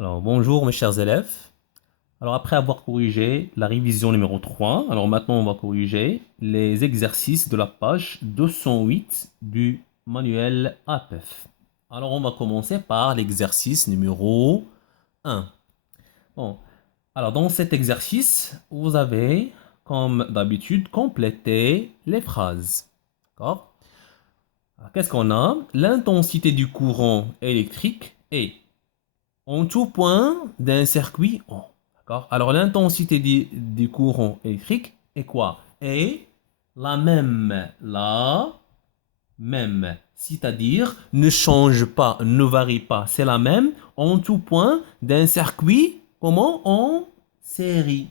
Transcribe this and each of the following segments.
Alors, bonjour mes chers élèves. Alors, après avoir corrigé la révision numéro 3, alors maintenant on va corriger les exercices de la page 208 du manuel APEF. Alors, on va commencer par l'exercice numéro 1. Bon, alors dans cet exercice, vous avez, comme d'habitude, complété les phrases. D'accord? Alors, qu'est-ce qu'on a? L'intensité du courant électrique est en tout point d'un circuit en. D'accord? Alors l'intensité du courant électrique est quoi? Est la même. La même. C'est-à-dire ne change pas, ne varie pas. C'est la même en tout point d'un circuit, comment? En série.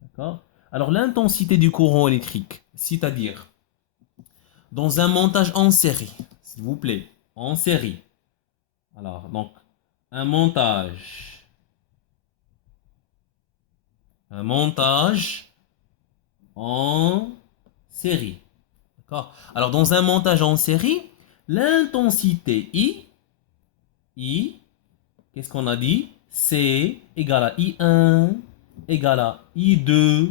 D'accord? Alors l'intensité du courant électrique, c'est-à-dire dans un montage en série, s'il vous plaît, en série. Alors, donc, un montage un montage en série. D'accord? Alors, dans un montage en série, l'intensité I, qu'est-ce qu'on a dit? C égale à I1 égale à I2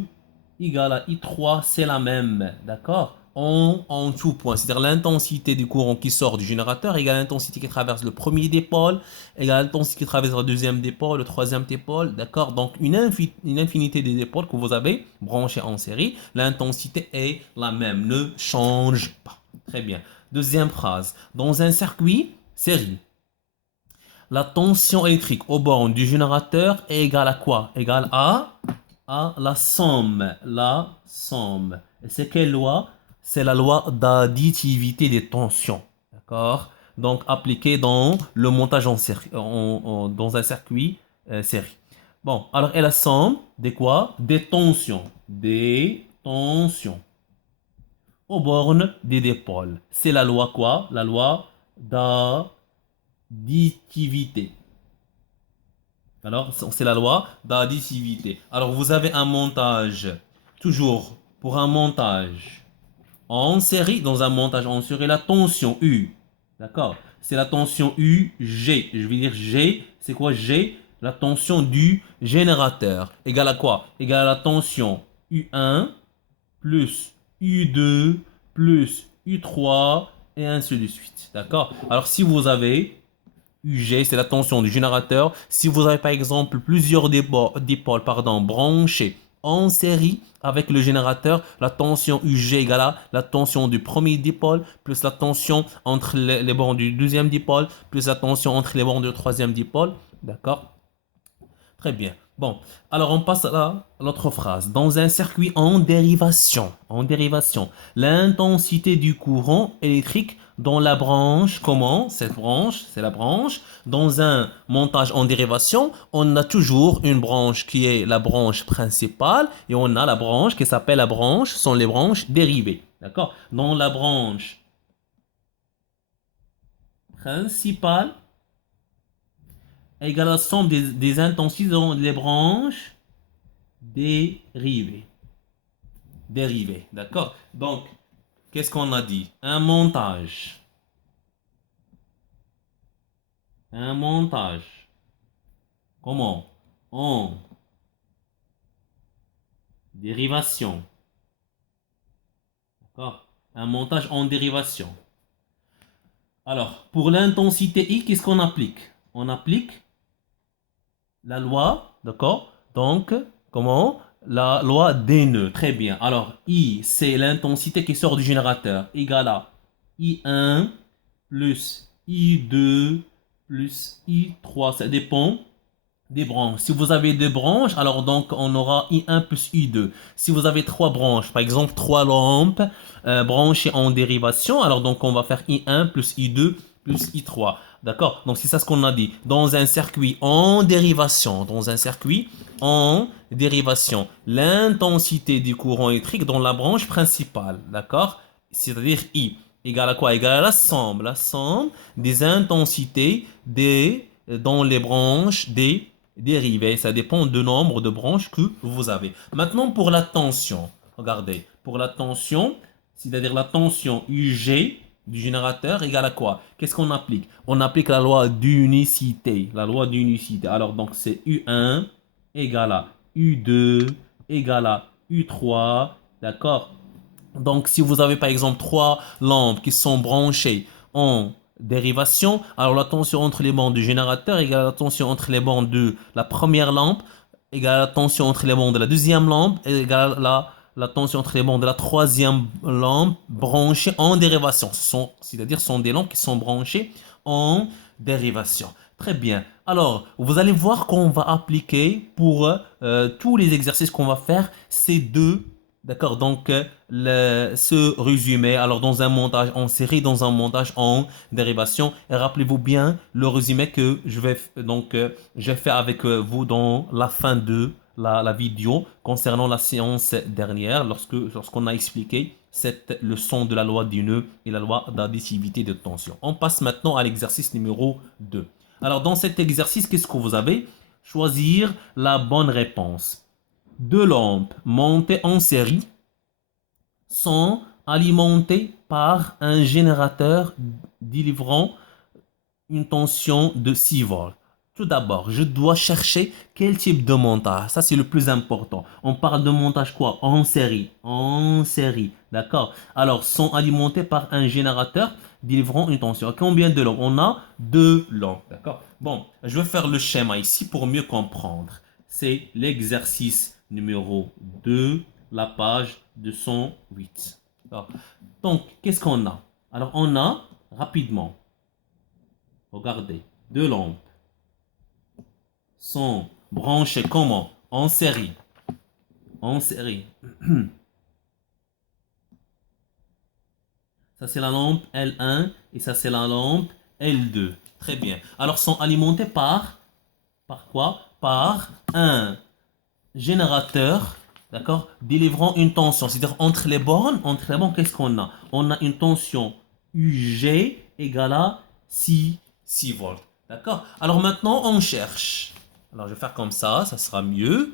égale à I3, c'est la même. D'accord? En tout point. C'est-à-dire l'intensité du courant qui sort du générateur égale l'intensité qui traverse le premier dipôle, égale l'intensité qui traverse le deuxième dipôle, le troisième dipôle. D'accord? Donc une infinité des dipôles que vous avez branchés en série, l'intensité est la même, ne change pas. Très bien. Deuxième phrase. Dans un circuit série, la tension électrique aux bornes du générateur est égale à quoi? Égale à la somme. La somme. Et c'est quelle loi? C'est la loi d'additivité des tensions. D'accord? Donc appliquée dans le montage en série, dans un circuit série. Bon, alors et la somme des quoi? Des tensions. Des tensions aux bornes des dipôles. C'est la loi quoi? La loi d'additivité. Alors, c'est la loi d'additivité. Alors, vous avez un montage, toujours pour un montage en série, dans un montage en série, la tension U. D'accord? C'est la tension UG. Je vais dire G. C'est quoi G? La tension du générateur. Égale à quoi? Égale à la tension U1 plus U2 plus U3 et ainsi de suite. D'accord? Alors, si vous avez UG, c'est la tension du générateur. Si vous avez par exemple plusieurs dipôles branchés en série avec le générateur, la tension UG égale à la tension du premier dipôle plus la tension entre les bornes du deuxième dipôle plus la tension entre les bornes du troisième dipôle. D'accord? Très bien. Bon, alors on passe à l'autre phrase. Dans un circuit en dérivation, l'intensité du courant électrique dans la branche, comment? Cette branche, c'est la branche. Dans un montage en dérivation, on a toujours une branche qui est la branche principale et on a la branche qui s'appelle la branche, sont les branches dérivées. D'accord? Dans la branche principale, égale la somme des intensités dans les branches dérivées. Dérivées, d'accord? Donc, qu'est-ce qu'on a dit? Un montage. Un montage. Comment? En dérivation. D'accord? Un montage en dérivation. Alors, pour l'intensité I, qu'est-ce qu'on applique? On applique la loi, d'accord? Donc, comment? La loi des nœuds. Très bien. Alors, I, c'est l'intensité qui sort du générateur, égale à I1 plus I2 plus I3. Ça dépend des branches. Si vous avez deux branches, alors donc on aura I1 plus I2. Si vous avez trois branches, par exemple trois lampes branchées en dérivation, alors donc on va faire I1 plus I2 plus I3. D'accord? Donc c'est ça ce qu'on a dit. Dans un circuit en dérivation, l'intensité du courant électrique dans la branche principale, d'accord? C'est-à-dire I égale à quoi? Égale à la somme des intensités dans les branches des dérivés. Ça dépend du nombre de branches que vous avez. Maintenant, pour la tension, c'est-à-dire la tension UG, du générateur égale à quoi? Qu'est-ce qu'on applique? On applique la loi d'unicité. La loi d'unicité. Alors, donc, c'est U1 égale à U2 égale à U3. D'accord? Donc, si vous avez par exemple trois lampes qui sont branchées en dérivation, alors la tension entre les bandes du générateur égale à la tension entre les bandes de la première lampe égale à la tension entre les bandes de la deuxième lampe égale à la tension entre les bandes de la troisième lampe branchée en dérivation. C'est-à-dire, ce sont des lampes qui sont branchées en dérivation. Très bien. Alors, vous allez voir qu'on va appliquer pour tous les exercices qu'on va faire ces deux. D'accord, donc ce résumé, alors dans un montage en série, dans un montage en dérivation, et rappelez-vous bien le résumé que j'ai fait avec vous dans la fin de la vidéo concernant la séance dernière, lorsqu'on a expliqué cette leçon de la loi du nœud et la loi d'additivité de tension. On passe maintenant à l'exercice numéro 2. Alors dans cet exercice, qu'est-ce que vous avez? Choisir la bonne réponse. Deux lampes montées en série sont alimentées par un générateur délivrant une tension de 6 volts. Tout d'abord, je dois chercher quel type de montage. Ça, c'est le plus important. On parle de montage quoi? En série. En série. D'accord? Alors, sont alimentés par un générateur délivrant une tension. Combien de lampes? On a deux lampes. D'accord? Bon, je vais faire le schéma ici pour mieux comprendre. C'est l'exercice numéro 2, la page 208. Donc, qu'est-ce qu'on a? Alors, on a rapidement, regardez, deux lampes sont branchées comment? En série. En série. Ça, c'est la lampe L1 et ça, c'est la lampe L2. Très bien. Alors, sont alimentés par quoi? Par un générateur, d'accord, délivrant une tension. C'est-à-dire, entre les bornes, qu'est-ce qu'on a? On a une tension UG égale à 6 volts. D'accord? Alors maintenant, on cherche. Alors, je vais faire comme ça sera mieux.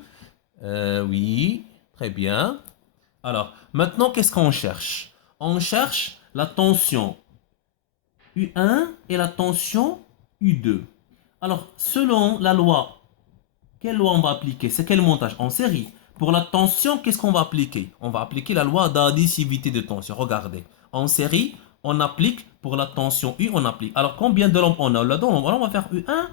Oui, très bien. Alors, maintenant, qu'est-ce qu'on cherche? On cherche la tension U1 et la tension U2. Alors, selon la loi, quelle loi on va appliquer? C'est quel montage? En série. Pour la tension, qu'est-ce qu'on va appliquer? On va appliquer la loi d'additivité de tension. Regardez. En série, on applique pour la tension U, on applique. Alors, combien de lampes on a là-dedans? On va faire U1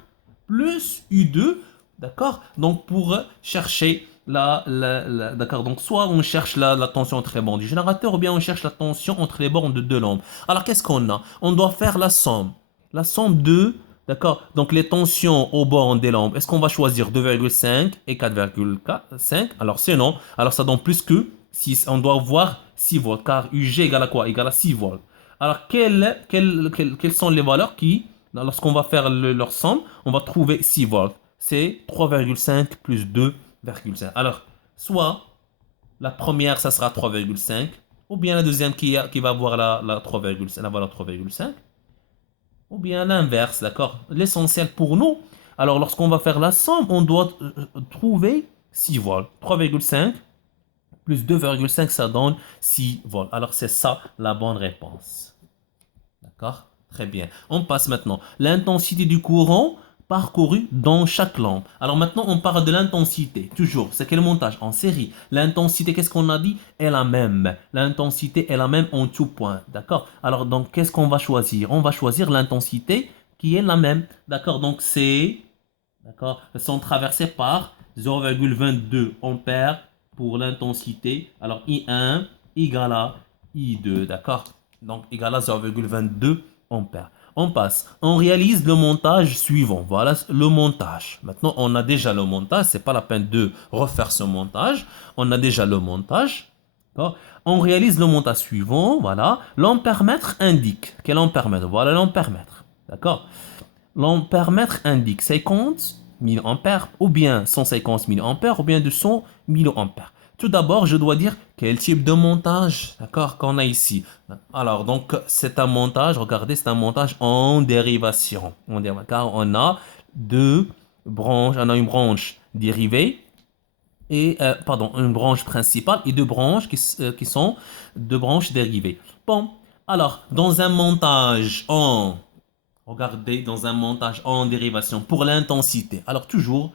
plus U2. D'accord? Donc, pour chercher d'accord, donc soit on cherche la tension entre les bornes du générateur ou bien on cherche la tension entre les bornes de deux lampes. Alors, qu'est-ce qu'on a? On doit faire la somme. La somme de. D'accord? Donc, les tensions au bord des lampes, est-ce qu'on va choisir 2,5 et 4,5? Alors, c'est non. Alors, ça donne plus que 6. On doit voir 6 volts, car UG égale à quoi? Égale à 6 volts. Alors, quelles sont les valeurs qui, lorsqu'on va faire leur somme, on va trouver 6 volts? C'est 3,5 plus 2,5. Alors, soit la première, ça sera 3,5, ou bien la deuxième qui va avoir la 3,5, la valeur 3,5. Ou bien l'inverse, d'accord? L'essentiel pour nous, alors lorsqu'on va faire la somme, on doit trouver 6 volts. 3,5 plus 2,5, ça donne 6 volts. Alors c'est ça la bonne réponse. D'accord? Très bien. On passe maintenant. L'intensité du courant parcouru dans chaque lampe. Alors maintenant, on parle de l'intensité. Toujours, c'est quel montage? En série. L'intensité, qu'est-ce qu'on a dit? Est la même. L'intensité est la même en tout point. D'accord? Alors, donc, qu'est-ce qu'on va choisir? On va choisir l'intensité qui est la même. D'accord? Donc, c'est... D'accord? Elles sont traversées par 0,22 ampères pour l'intensité. Alors, I1 égale à I2. D'accord? Donc, égale à 0,22 ampères. On passe. On réalise le montage suivant. Voilà le montage. Maintenant, on a déjà le montage. C'est pas la peine de refaire ce montage. On a déjà le montage. On réalise le montage suivant. Voilà. L'ampèremètre indique. Quel ampèremètre? Voilà l'ampèremètre. D'accord? L'ampèremètre indique 50 mA ou bien 150 mA ou bien 200 mA. Tout d'abord, je dois dire quel type de montage, d'accord, qu'on a ici. Alors, donc, c'est un montage, regardez, c'est un montage en dérivation. Car on a deux branches, on a une branche dérivée et, pardon, une branche principale et deux branches qui sont deux branches dérivées. Bon, Alors, dans un montage en, regardez, dans un montage en dérivation pour l'intensité. Alors, toujours,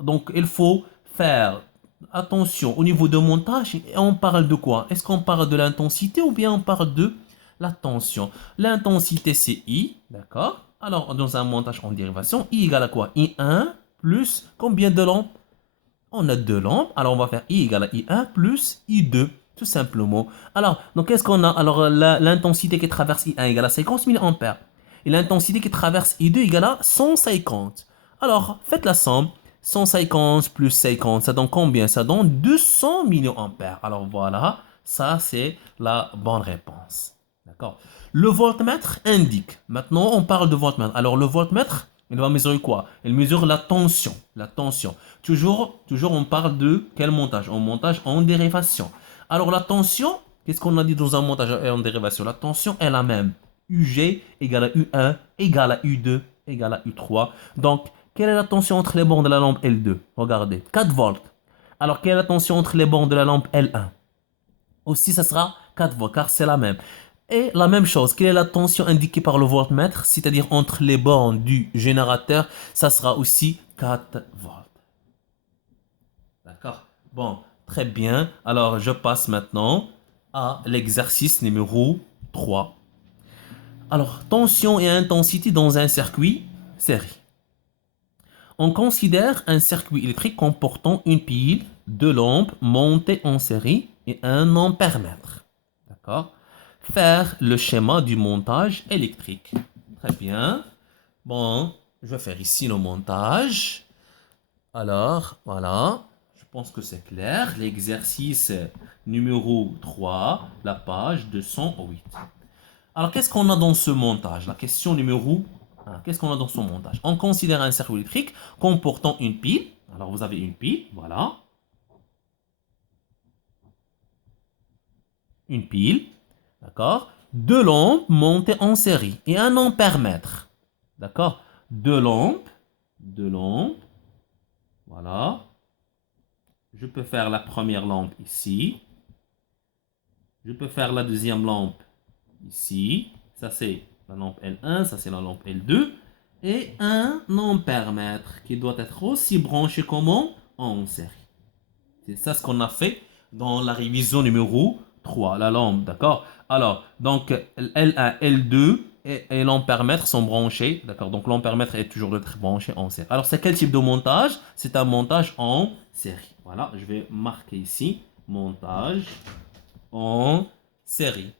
donc, il faut faire attention au niveau de montage. On parle de quoi? Est-ce qu'on parle de l'intensité ou bien on parle de la tension? L'intensité, c'est I, d'accord? Alors, dans un montage en dérivation, I égale à quoi? I1 plus combien de lampes? On a deux lampes. Alors, on va faire I égale à I1 plus I2, tout simplement. Alors, donc, qu'est-ce qu'on a? Alors, l'intensité qui traverse I1 égale à 50 milliampères. Et l'intensité qui traverse I2 égale à 150. Alors, faites la somme. 150 plus 50, ça donne combien? Ça donne 200 milliampères. Alors, voilà. Ça, c'est la bonne réponse. D'accord? Le voltmètre indique. Maintenant, on parle de voltmètre. Alors, le voltmètre, il va mesurer quoi? Il mesure la tension. La tension. Toujours, on parle de quel montage? Un montage en dérivation. Alors la tension, qu'est-ce qu'on a dit dans un montage en dérivation? La tension est la même. UG égale à U1 égale à U2 égale à U3. Donc, quelle est la tension entre les bornes de la lampe L2? Regardez, 4 volts. Alors, quelle est la tension entre les bornes de la lampe L1? Aussi, ça sera 4 volts, car c'est la même. Et la même chose, quelle est la tension indiquée par le voltmètre, c'est-à-dire entre les bornes du générateur, ça sera aussi 4 volts. D'accord? Bon, très bien. Alors, je passe maintenant à l'exercice numéro 3. Alors, tension et intensité dans un circuit série. On considère un circuit électrique comportant une pile, deux lampes montées en série et un ampèremètre. D'accord? Faire le schéma du montage électrique. Très bien. Bon, je vais faire ici le montage. Alors, voilà. Je pense que c'est clair. L'exercice numéro 3, la page 208. Alors, qu'est-ce qu'on a dans ce montage? La question numéro 1. Qu'est-ce qu'on a dans ce montage? On considère un circuit électrique comportant une pile. Alors, vous avez une pile, voilà. Une pile, d'accord? Deux lampes montées en série et un ampèremètre. D'accord? Deux lampes, voilà. Je peux faire la première lampe ici. Je peux faire la deuxième lampe ici. Ça, c'est la lampe L1, ça, c'est la lampe L2. Et un ampèremètre qui doit être aussi branché comment? En série. C'est ça ce qu'on a fait dans la révision numéro 3, la lampe, d'accord? Alors, donc L1, L2 et l'ampèremètre sont branchés, d'accord? Donc l'ampèremètre est toujours branché en série. Alors, c'est quel type de montage? C'est un montage en série. Voilà, je vais marquer ici, montage en série.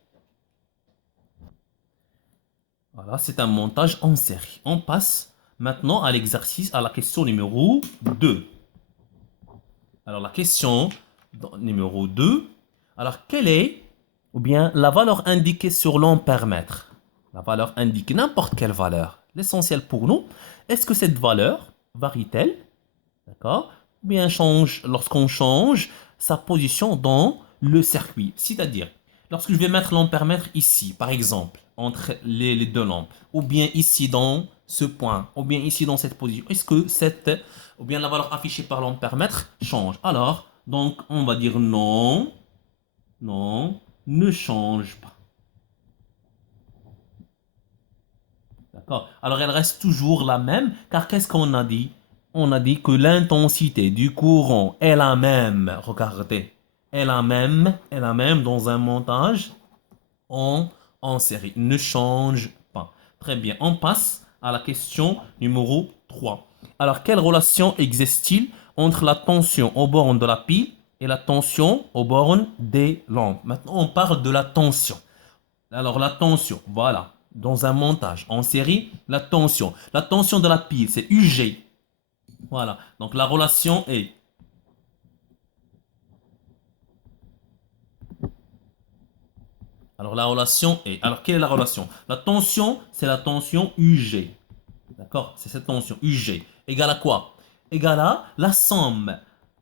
Voilà, c'est un montage en série. On passe maintenant à l'exercice, à la question numéro 2. Alors, la question numéro 2. Alors, quelle est, ou bien, la valeur indiquée sur l'ampèremètre? La valeur indiquée, n'importe quelle valeur. L'essentiel pour nous, est-ce que cette valeur varie-t-elle? D'accord? Ou bien change lorsqu'on change sa position dans le circuit. C'est-à-dire, lorsque je vais mettre l'ampèremètre ici, par exemple, entre les deux lampes, ou bien ici dans ce point, ou bien ici dans cette position, est-ce que ou bien la valeur affichée par l'ampèremètre change? Alors, donc, on va dire non, non, ne change pas. D'accord? Alors, elle reste toujours la même, car qu'est-ce qu'on a dit? On a dit que l'intensité du courant est la même. Regardez, est la même dans un montage en, en série. Ne change pas. Très bien. On passe à la question numéro 3. Alors, quelle relation existe-t-il entre la tension aux bornes de la pile et la tension aux bornes des lampes? Maintenant, on parle de la tension. Alors, la tension, voilà. Dans un montage en série, la tension. La tension de la pile, c'est UG. Voilà. Donc, la relation est. Alors, la relation est. Alors, quelle est la relation? La tension, c'est la tension UG. D'accord? C'est cette tension UG. Égale à quoi? Égale à la somme.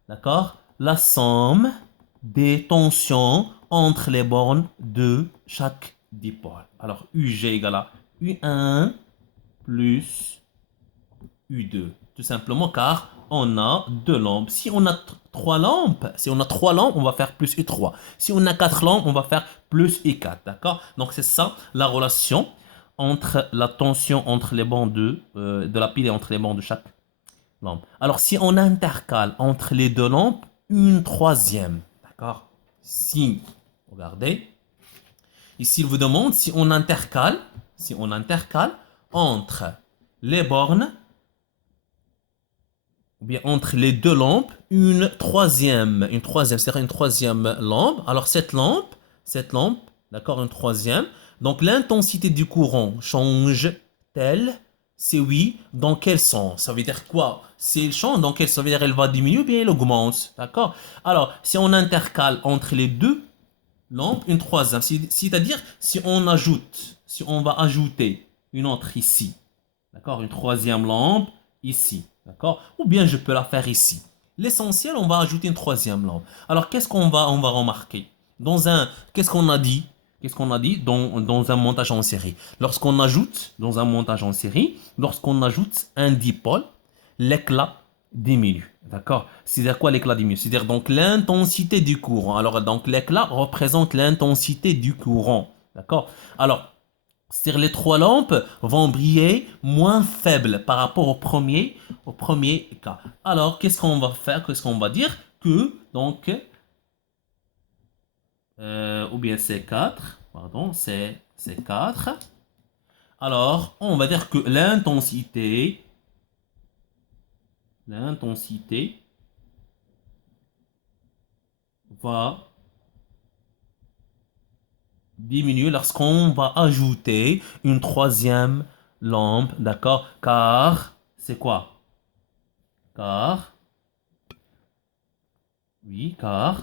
D'accord? La somme des tensions entre les bornes de chaque dipôle. Alors, UG égale à U1 plus U2. Tout simplement car on a deux lampes. Si on a 3 lampes, si on a 3 lampes, on va faire plus I3. Si on a 4 lampes, on va faire plus I4. D'accord? Donc c'est ça la relation entre la tension entre les bancs de la pile et entre les bancs de chaque lampe. Alors si on intercale entre les deux lampes, une troisième. D'accord? Si, regardez, ici il vous demande si on intercale entre les bornes, ou bien entre les deux lampes, une troisième, c'est-à-dire une troisième lampe. Alors cette lampe, d'accord, une troisième. Donc l'intensité du courant change-t-elle? C'est oui. Dans quel sens? Ça veut dire quoi? Si elle change, dans quel sens? Ça veut dire elle va diminuer ou bien elle augmente. D'accord? Alors, si on intercale entre les deux lampes, une troisième, c'est-à-dire si on va ajouter une autre ici, d'accord, une troisième lampe ici, d'accord, ou bien je peux la faire ici. L'essentiel, on va ajouter une troisième lampe. Alors, qu'est-ce on va remarquer? Qu'est-ce qu'on a dit? Qu'est-ce qu'on a dit dans un montage en série? Lorsqu'on ajoute, dans un montage en série, lorsqu'on ajoute un dipôle, l'éclat diminue. D'accord? C'est-à-dire quoi l'éclat diminue? C'est-à-dire donc l'intensité du courant. Alors, donc l'éclat représente l'intensité du courant. D'accord? Alors, c'est-à-dire les 3 lampes vont briller moins faibles par rapport au premier cas. Alors, qu'est-ce qu'on va faire? Qu'est-ce qu'on va dire? Que, donc, ou bien C4, pardon, C4. Alors, on va dire que l'intensité va diminuer lorsqu'on va ajouter une troisième lampe, d'accord? Car, c'est quoi? Car, oui, car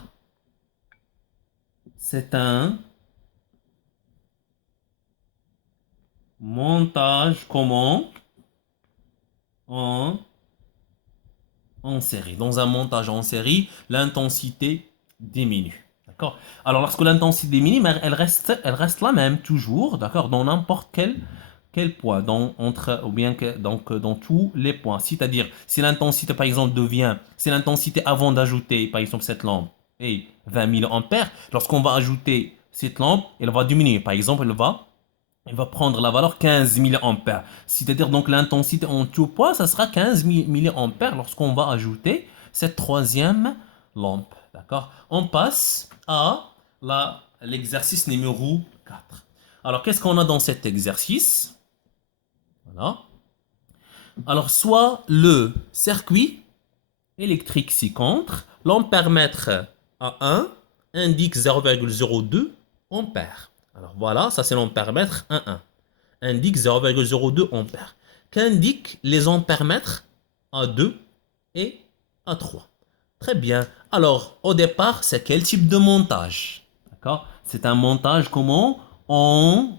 c'est un montage comment en, en série. Dans un montage en série, l'intensité diminue. D'accord? Alors, lorsque l'intensité diminue, mais elle reste la même, toujours, d'accord, dans n'importe quel point, ou bien que, donc, dans tous les points. C'est-à-dire, si l'intensité, par exemple, c'est l'intensité avant d'ajouter, par exemple, cette lampe, et 20 000 ampères, lorsqu'on va ajouter cette lampe, elle va diminuer. Par exemple, elle va prendre la valeur 15 milliampères. C'est-à-dire donc l'intensité en tout point, ça sera 15 milliampères lorsqu'on va ajouter cette troisième lampe. D'accord? On passe à l'exercice numéro 4. Alors, qu'est-ce qu'on a dans cet exercice? Voilà. Alors, soit le circuit électrique ci-contre, l'ampèremètre à 1 indique 0,02 ampères. Alors voilà, ça c'est l'ampèremètre 1,1. Indique 0,02 ampères. Qu'indiquent les ampèremètres A2 et A3? Très bien. Alors, au départ, c'est quel type de montage? D'accord? C'est un montage comment?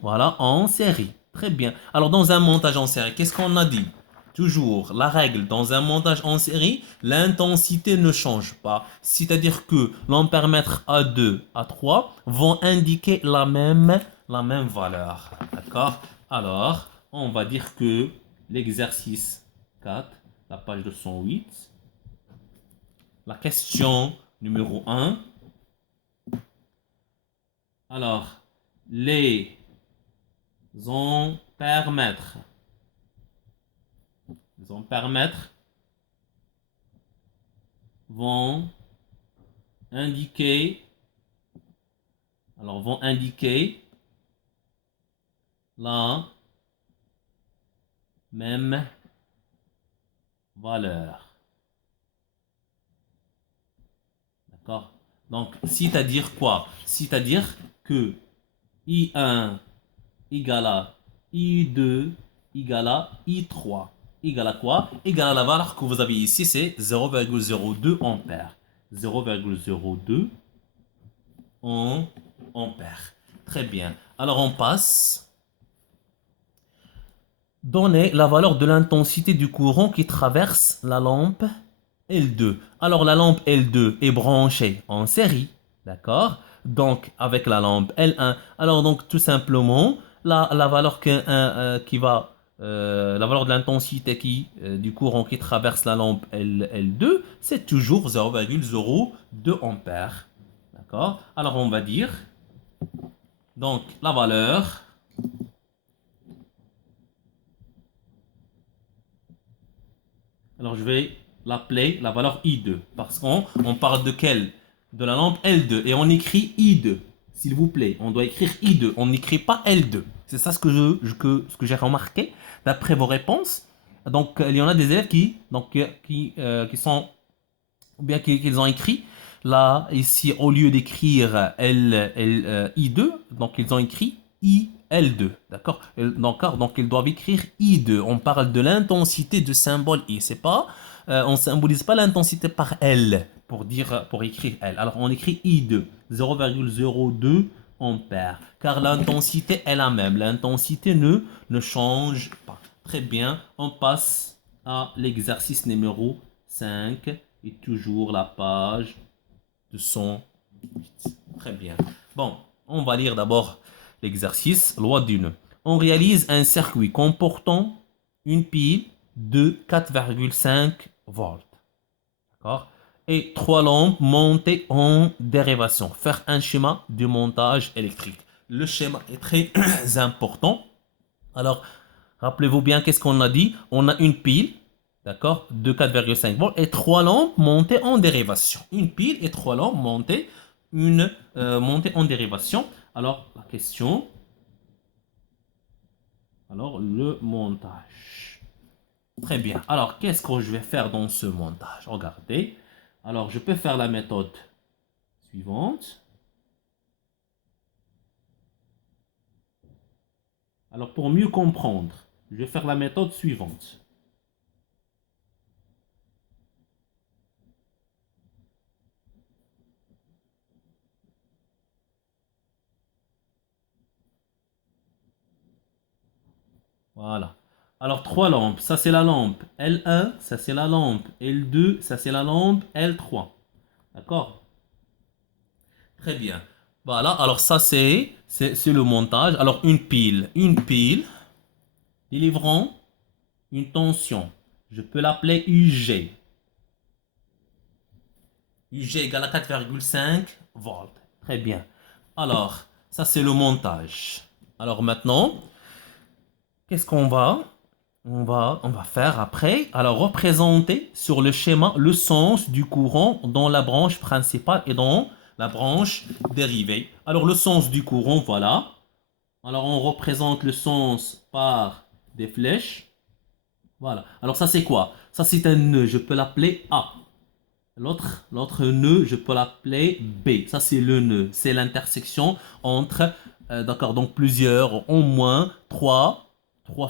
Voilà, en série. Très bien. Alors, dans un montage en série, qu'est-ce qu'on a dit? Toujours, la règle, dans un montage en série, l'intensité ne change pas. C'est-à-dire que l'ampèremètre A2, A3 vont indiquer la même valeur. D'accord? Alors, on va dire que l'exercice 4, la page 208, la question numéro 1. Alors, les ampèremètres vont indiquer la même valeur. D'accord? Donc, c'est-à-dire quoi? C'est-à-dire que I1 égale à I2 égale à I3 égale à quoi? Égale à la valeur que vous avez ici, c'est 0,02 ampères. 0,02 ampères. Très bien. Alors, on passe. Donner la valeur de l'intensité du courant qui traverse la lampe L2. Alors, la lampe L2 est branchée en série, d'accord? Donc, avec la lampe L1. Alors, donc, tout simplement, la valeur qui va la valeur de l'intensité du courant qui traverse la lampe L2, c'est toujours 0,02 ampères. D'accord? Alors on va dire, donc la valeur, alors je vais l'appeler la valeur I2, parce qu'on parle de quelle? De la lampe L2, et on écrit I2. S'il vous plaît, on doit écrire I2, on n'écrit pas L2. C'est ça ce que j'ai remarqué d'après vos réponses. Donc, il y en a des élèves qui sont, ou bien qu'ils ont écrit, là, ici, au lieu d'écrire I2, donc ils ont écrit IL2, d'accord? Donc, ils doivent écrire I2. On parle de l'intensité du symbole I. C'est pas, on symbolise pas l'intensité par L pour écrire L. Alors, on écrit I2, 0,02 ampères, car l'intensité est la même. L'intensité ne change pas. Très bien, on passe à l'exercice numéro 5 et toujours la page de 108. Très bien. Bon, on va lire d'abord l'exercice. Loi d'une. On réalise un circuit comportant une pile de 4,5 volts. D'accord? Et trois lampes montées en dérivation. Faire un schéma de montage électrique. Le schéma est très important. Alors, rappelez-vous bien qu'est-ce qu'on a dit. On a une pile, d'accord, de 4,5 volts et trois lampes montées en dérivation. Une pile et trois lampes montées en dérivation. Alors, la question. Alors, le montage. Très bien. Alors, qu'est-ce que je vais faire dans ce montage? Regardez. Alors, je peux faire la méthode suivante. Alors, pour mieux comprendre, je vais faire la méthode suivante. Voilà. Alors, trois lampes. Ça, c'est la lampe L1. Ça, c'est la lampe L2. Ça, c'est la lampe L3. D'accord? Très bien. Voilà. Alors, ça, c'est le montage. Alors, une pile. Une pile délivrant une tension. Je peux l'appeler UG. UG égale à 4,5 volts. Très bien. Alors, ça, c'est le montage. Alors, maintenant, qu'est-ce qu'on va on va faire après, alors représenter sur le schéma le sens du courant dans la branche principale et dans la branche dérivée. Alors le sens du courant, voilà. Alors on représente le sens par des flèches. Voilà. Alors ça c'est quoi? Ça c'est un nœud, je peux l'appeler A. L'autre nœud, je peux l'appeler B. Ça c'est le nœud, c'est l'intersection entre, d'accord, donc plusieurs, au moins trois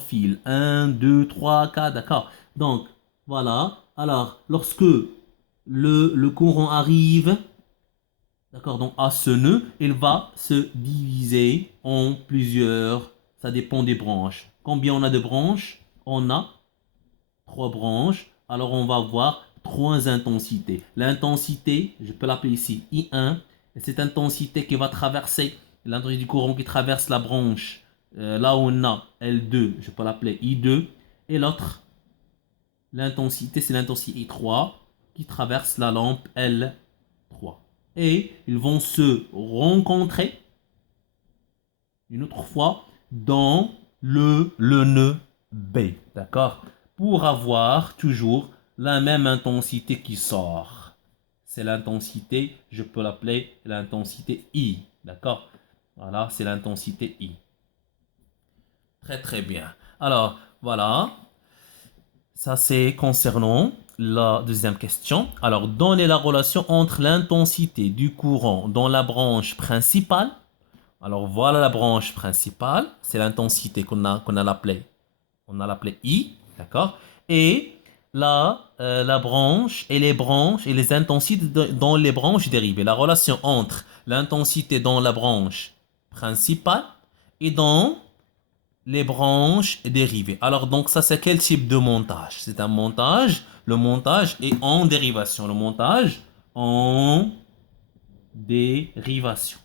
fils. Un, 2, 3, 4, d'accord. Donc, voilà. Alors, lorsque le courant arrive, d'accord, donc à ce nœud, il va se diviser en plusieurs. Ça dépend des branches. Combien on a de branches? On a trois branches. Alors, on va voir trois intensités. L'intensité, je peux l'appeler ici I1. Et cette intensité qui va traverser, l'intensité du courant qui traverse la branche, là où on a L2, je peux l'appeler I2. Et l'autre, l'intensité, c'est l'intensité I3 qui traverse la lampe L3. Et ils vont se rencontrer une autre fois dans le nœud B. D'accord? Pour avoir toujours la même intensité qui sort. C'est l'intensité, je peux l'appeler l'intensité I. D'accord? Voilà, c'est l'intensité I. Très très bien. Alors, voilà. Ça, c'est concernant la deuxième question. Alors, donner la relation entre l'intensité du courant dans la branche principale. Alors, voilà la branche principale. C'est l'intensité qu'on a l'appelée. On a l'appelée I, d'accord? Et la branche et les branches et les intensités dans les branches dérivées. La relation entre l'intensité dans la branche principale et dans les branches dérivées. Alors, donc, ça, c'est quel type de montage? C'est un montage. Le montage est en dérivation. Le montage en dérivation.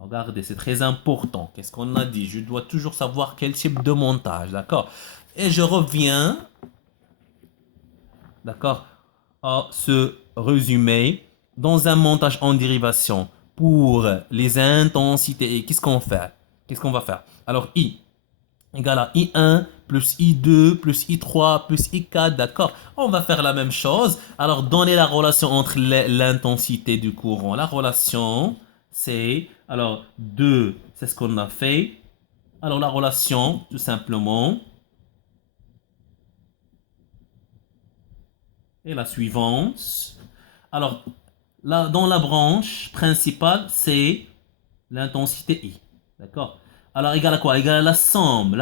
Regardez, c'est très important. Qu'est-ce qu'on a dit? Je dois toujours savoir quel type de montage, d'accord? Et je reviens, d'accord, à ce résumé. Dans un montage en dérivation pour les intensités, qu'est-ce qu'on fait? Qu'est-ce qu'on va faire? Alors, I égale à I1 plus I2 plus I3 plus I4, d'accord? On va faire la même chose. Alors, donner la relation entre l'intensité du courant. La relation, c'est, alors, 2, c'est ce qu'on a fait. Alors, la relation, tout simplement, est la suivante. Alors, là, dans la branche principale, c'est l'intensité I. D'accord? Alors, égal à quoi? Égal à la somme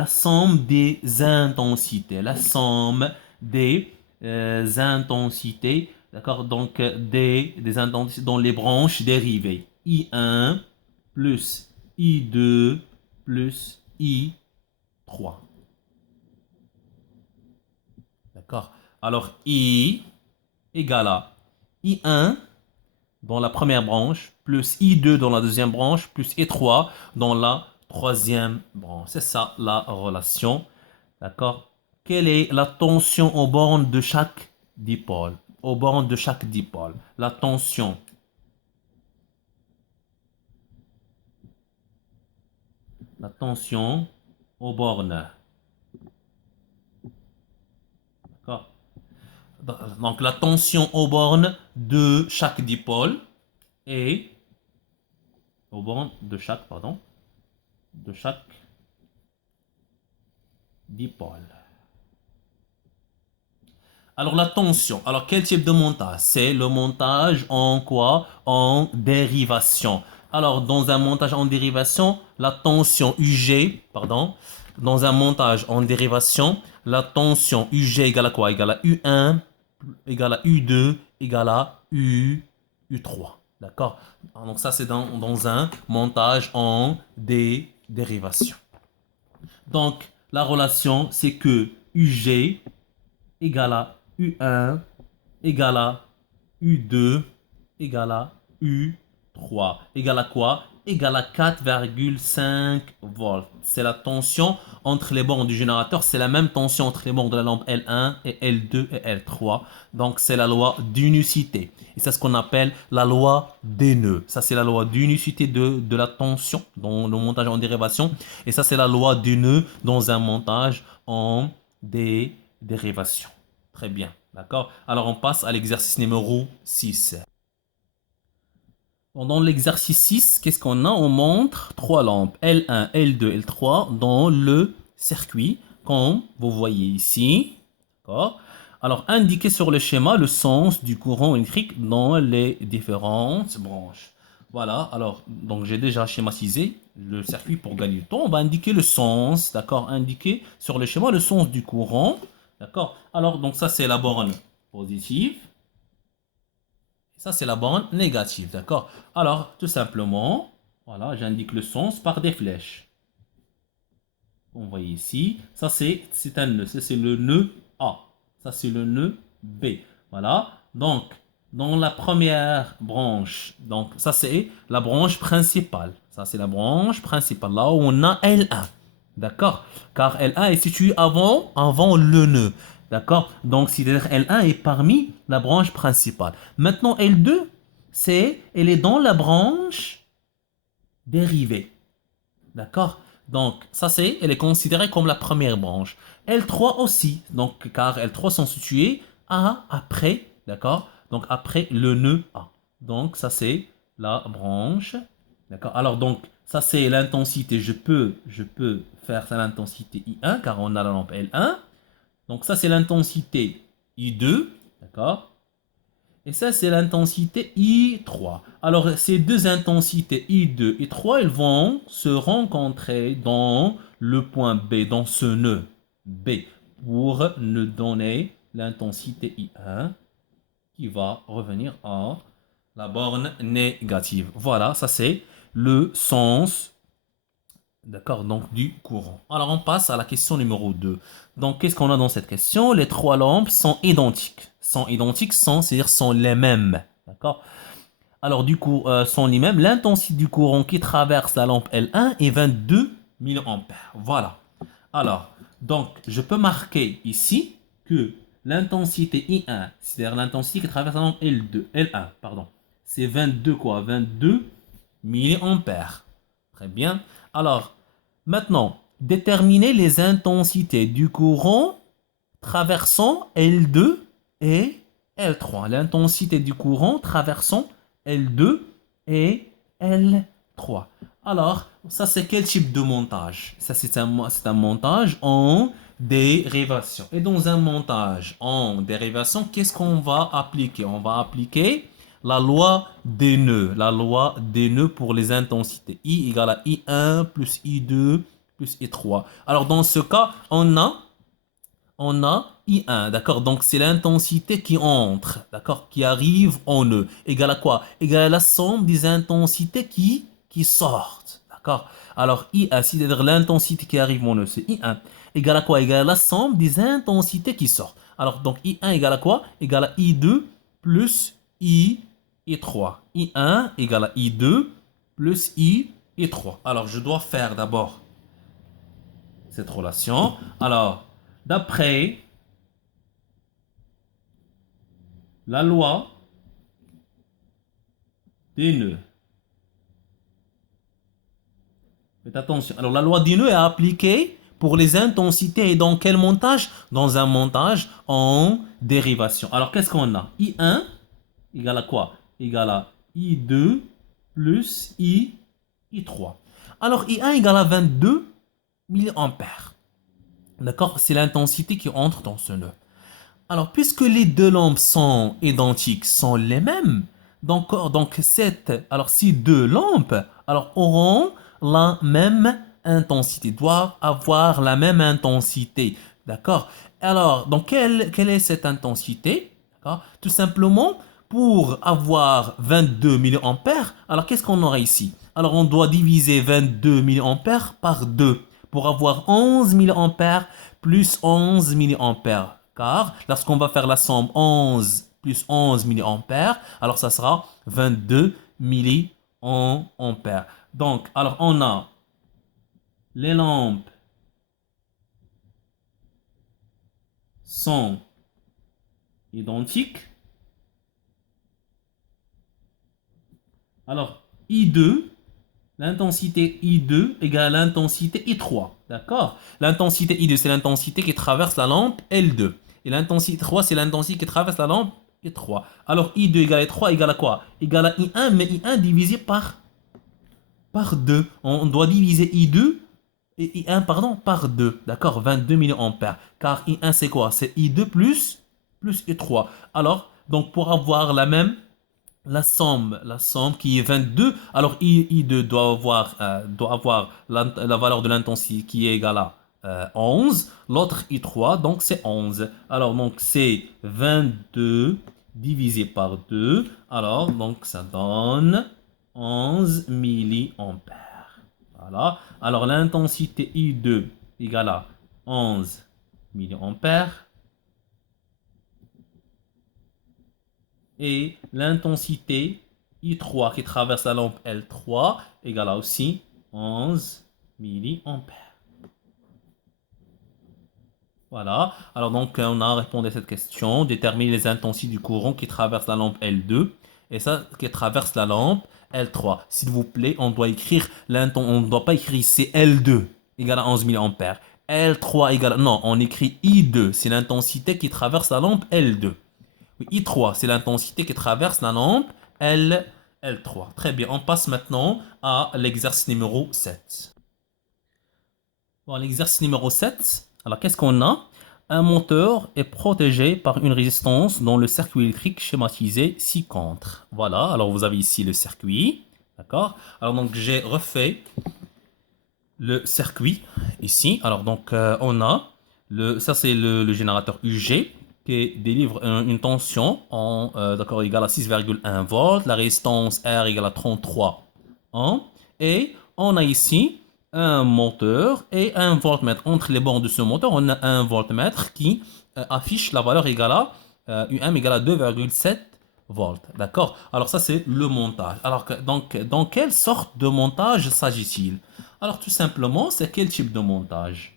des intensités. La somme des intensités. D'accord? Donc, des intensités dans les branches dérivées. I1 plus I2 plus I3. D'accord? Alors, I égale à I1 dans la première branche, plus I2 dans la deuxième branche, plus I3 dans la troisième branche. C'est ça la relation. D'accord? Quelle est la tension aux bornes de chaque dipôle? Aux bornes de chaque dipôle. La tension. La tension aux bornes. D'accord? Donc la tension aux bornes de chaque dipôle est aux bornes de chaque, pardon, de chaque dipôle. Alors la tension, alors quel type de montage? C'est le montage en quoi? En dérivation. Alors dans un montage en dérivation, la tension UG, pardon, dans un montage en dérivation, la tension UG égale à quoi? Égale à U1, égale à U2, égale à U3. D'accord? Donc ça c'est dans un montage en dérivation. Donc la relation c'est que UG égale à U1 égale à U2 égale à U3. Égale à quoi? Égale à 4,5 volts. C'est la tension entre les bornes du générateur. C'est la même tension entre les bornes de la lampe L1 et L2 et L3. Donc c'est la loi d'unicité. Et c'est ce qu'on appelle la loi des nœuds. Ça c'est la loi d'unicité de la tension dans le montage en dérivation. Et ça c'est la loi des nœuds dans un montage en dérivation. Très bien, d'accord? Alors on passe à l'exercice numéro 6. Dans l'exercice 6, qu'est-ce qu'on a? On montre trois lampes L1, L2, L3 dans le circuit, comme vous voyez ici. D'accord? Alors, indiquez sur le schéma le sens du courant électrique dans les différentes branches. Voilà, alors, donc j'ai déjà schématisé le circuit pour gagner du temps. On va indiquer le sens, d'accord? Indiquer sur le schéma le sens du courant, d'accord? Alors, donc ça, c'est la borne positive. Ça, c'est la borne négative, d'accord? Alors, tout simplement, voilà, j'indique le sens par des flèches. Vous voyez ici, ça c'est un nœud, ça c'est le nœud A, ça c'est le nœud B. Voilà, donc dans la première branche, donc ça c'est la branche principale. Ça c'est la branche principale, là où on a L1. D'accord? Car L1 est situé avant le nœud. D'accord? Donc, c'est-à-dire L1 est parmi la branche principale. Maintenant, L2, elle est dans la branche dérivée. D'accord? Donc, elle est considérée comme la première branche. L3 aussi, donc, car L3 sont situés après, d'accord? Donc, après le nœud A. Donc, ça, c'est la branche. D'accord? Alors, donc, ça, c'est l'intensité. Je peux faire ça l'intensité I1, car on a la lampe L1. Donc, ça, c'est l'intensité I2. D'accord? Et ça, c'est l'intensité I3. Alors, ces deux intensités I2 et I3, elles vont se rencontrer dans le point B, dans ce nœud B, pour nous donner l'intensité I1 qui va revenir à la borne négative. Voilà, ça c'est le sens, d'accord, donc du courant. Alors, on passe à la question numéro 2. Donc, qu'est-ce qu'on a dans cette question? Les trois lampes sont identiques. C'est-à-dire sont les mêmes. D'accord? Alors, du coup, son immeuble, l'intensité du courant qui traverse la lampe L1 est 22 milliampères. Voilà. Alors, donc, je peux marquer ici que l'intensité I1, c'est-à-dire l'intensité qui traverse la lampe L1, pardon, c'est 22 quoi? 22 milliampères. Très bien. Alors, maintenant, déterminer les intensités du courant traversant L2 et L3. L'intensité du courant traversant L2 et L3. Alors, ça c'est quel type de montage? Ça c'est un montage en dérivation. Et dans un montage en dérivation, qu'est-ce qu'on va appliquer? On va appliquer la loi des nœuds. La loi des nœuds pour les intensités. I égale à I1 plus I2 plus I3. Alors dans ce cas, on a I1, d'accord? Donc, c'est l'intensité qui entre, d'accord? Qui arrive en E. Égale à quoi? Égale à la somme des intensités qui sortent, d'accord? Alors, I1, c'est-à-dire l'intensité qui arrive en E, c'est I1. Égale à quoi? Égale à la somme des intensités qui sortent. Alors, donc, I1 égale à quoi? Égale à I2 plus I3. I1 égale à I2 plus I3. Alors, je dois faire d'abord cette relation. Alors, d'après la loi des nœuds. Faites attention. Alors, la loi des nœuds est appliquée pour les intensités et dans quel montage? Dans un montage en dérivation. Alors, qu'est-ce qu'on a? I1 égale à quoi? Égale à I2 plus I3. Alors, I1 égale à 22 milliampères. D'accord? C'est l'intensité qui entre dans ce nœud. Alors, puisque les deux lampes sont identiques, sont les mêmes, donc alors si deux lampes alors, auront la même intensité, doivent avoir la même intensité. D'accord? Alors, donc, quelle est cette intensité? Tout simplement, pour avoir 22 milliampères, alors qu'est-ce qu'on aura ici? Alors, on doit diviser 22 milliampères par 2 pour avoir 11 milliampères plus 11 milliampères. Car lorsqu'on va faire la somme 11 plus 11 milliampères, alors ça sera 22 milliampères. Donc, alors on a les lampes sont identiques. Alors, I2, l'intensité I2 égale l'intensité I3. D'accord? L'intensité I2, c'est l'intensité qui traverse la lampe L2. Et l'intensité 3, c'est l'intensité qui traverse la lampe I3. Alors, I2 égale à 3 égale à quoi? Égale à I1, mais I1 divisé par 2. On doit diviser I2 et I1, pardon, par 2. D'accord? 22 milliampères. Car I1, c'est quoi? C'est I2 plus I3. Alors, donc pour avoir la somme qui est 22, alors I2 doit avoir la valeur de l'intensité qui est égale à 11, l'autre I3, donc c'est 11. Alors, donc c'est 22 divisé par 2, alors donc ça donne 11 milliampères. Voilà. Alors, l'intensité I2 égale à 11 milliampères. Et l'intensité I3 qui traverse la lampe L3 égale à aussi 11 milliampères. Voilà. Alors donc on a répondu à cette question. Déterminer les intensités du courant qui traverse la lampe L2 et ça qui traverse la lampe L3. S'il vous plaît, on doit écrire on ne doit pas écrire ici L2 égale à 11 milliampères. L3 égale non, on écrit I2, c'est l'intensité qui traverse la lampe L2. I3, c'est l'intensité qui traverse la lampe L3. Très bien, on passe maintenant à l'exercice numéro 7. Bon, l'exercice numéro 7, alors qu'est-ce qu'on a? Un moteur est protégé par une résistance dans le circuit électrique schématisé ci-contre. Voilà, alors vous avez ici le circuit. D'accord? Alors donc j'ai refait le circuit ici. Alors donc on a, ça c'est le générateur UG qui délivre une tension d'accord, égale à 6,1 volts. La résistance R égale à 33 ohms. Et on a ici un moteur et un voltmètre. Entre les bornes de ce moteur, on a un voltmètre qui affiche la valeur égale à UM égale à 2,7 volts. D'accord? Alors ça, c'est le montage. Alors, donc, dans quelle sorte de montage s'agit-il? Alors, tout simplement, c'est quel type de montage?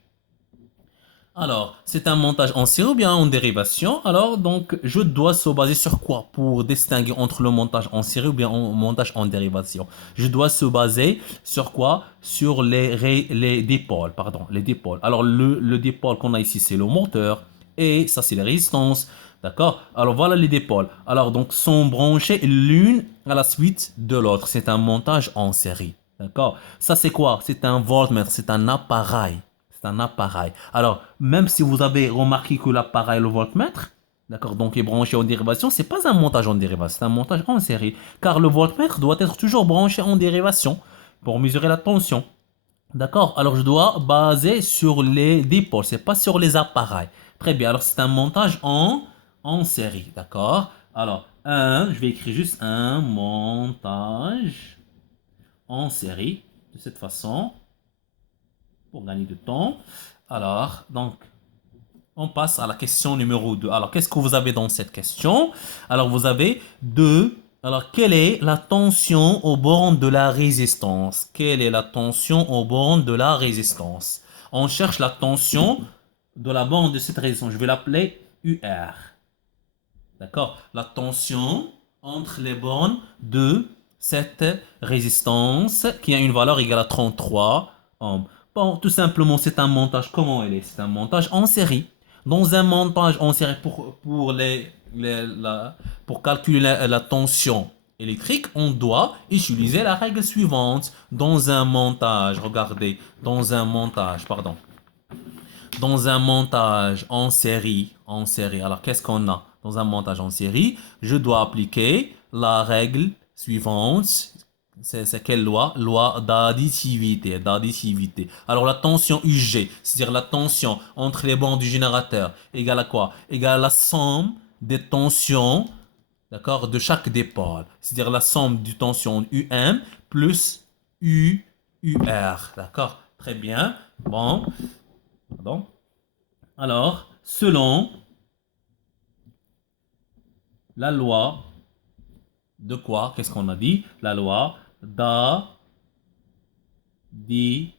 Alors, c'est un montage en série ou bien en dérivation. Alors, donc, je dois se baser sur quoi pour distinguer entre le montage en série ou bien en montage en dérivation? Je dois se baser sur quoi? Sur les dipôles, pardon, les dipôles. Alors, le dipôle qu'on a ici, c'est le moteur et ça, c'est les résistances. D'accord? Alors, voilà les dipôles. Alors, donc, sont branchés l'une à la suite de l'autre. C'est un montage en série. D'accord? Ça, c'est quoi? C'est un voltmètre, c'est un appareil. C'est un appareil. Alors, même si vous avez remarqué que l'appareil, le voltmètre, d'accord, donc est branché en dérivation, c'est pas un montage en dérivation, c'est un montage en série. Car le voltmètre doit être toujours branché en dérivation pour mesurer la tension. D'accord? Alors, je dois baser sur les dipôles, c'est pas sur les appareils. Très bien. Alors, c'est un montage en série. D'accord? Alors, je vais écrire juste un montage en série de cette façon pour gagner du temps. Alors, donc, on passe à la question numéro 2. Alors, qu'est-ce que vous avez dans cette question? Alors, vous avez deux. Alors, quelle est la tension aux bornes de la résistance? Quelle est la tension aux bornes de la résistance? On cherche la tension de la borne de cette résistance. Je vais l'appeler UR. D'accord? La tension entre les bornes de cette résistance qui a une valeur égale à 33 ohms. Bon, tout simplement, c'est un montage. Comment elle est? C'est un montage en série. Dans un montage en série, pour calculer la tension électrique, on doit utiliser la règle suivante. Dans un montage, regardez, dans un montage en série, alors qu'est-ce qu'on a? Dans un montage en série, je dois appliquer la règle suivante. C'est quelle loi? Loi d'additivité, d'additivité. Alors la tension UG, c'est-à-dire la tension entre les bandes du générateur, égale à quoi? Égale à la somme des tensions, d'accord, de chaque dipôle. C'est-à-dire la somme du tension UM plus UR. D'accord? Très bien. Bon. Pardon. Alors, selon la loi de quoi? Qu'est-ce qu'on a dit? La loi d'additivité.